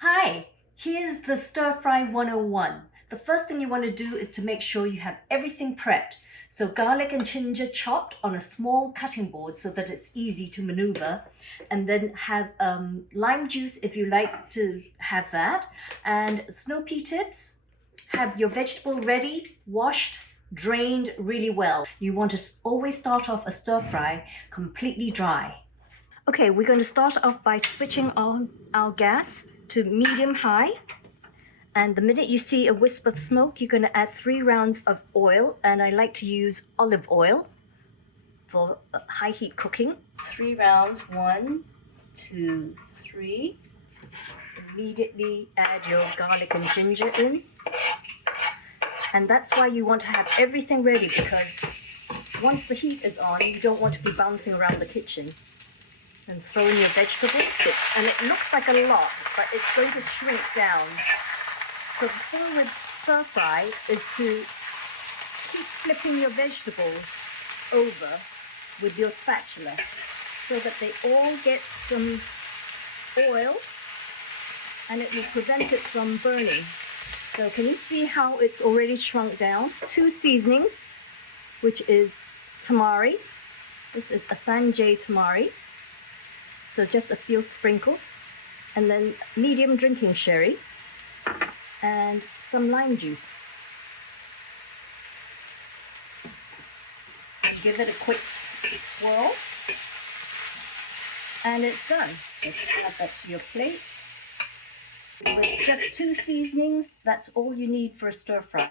Hi, here's the Stir Fry 101. The first thing you want to do is to make sure you have everything prepped. So garlic and ginger chopped on a small cutting board so that it's easy to maneuver. And then have lime juice if you like to have that. And snow pea tips. Have your vegetable ready, washed, drained really well. You want to always start off a stir fry completely dry. Okay, we're going to start off by switching on our gas to medium-high. And the minute you see a wisp of smoke, you're going to add 3 rounds of oil. And I like to use olive oil for high heat cooking. 3 rounds, 1, 2, 3. Immediately add your garlic and ginger in. And that's why you want to have everything ready, because once the heat is on, you don't want to be bouncing around the kitchen. And throw in your vegetables, and it looks like a lot, but it's going to shrink down. So the thing with stir fry is to keep flipping your vegetables over with your spatula so that they all get some oil, and it will prevent it from burning. So can you see how it's already shrunk down? 2 seasonings, which is tamari. This is Assange tamari. So just a few sprinkles, and then medium drinking sherry, and some lime juice. Give it a quick swirl, and it's done. Let's add that to your plate. With just 2 seasonings, that's all you need for a stir fry.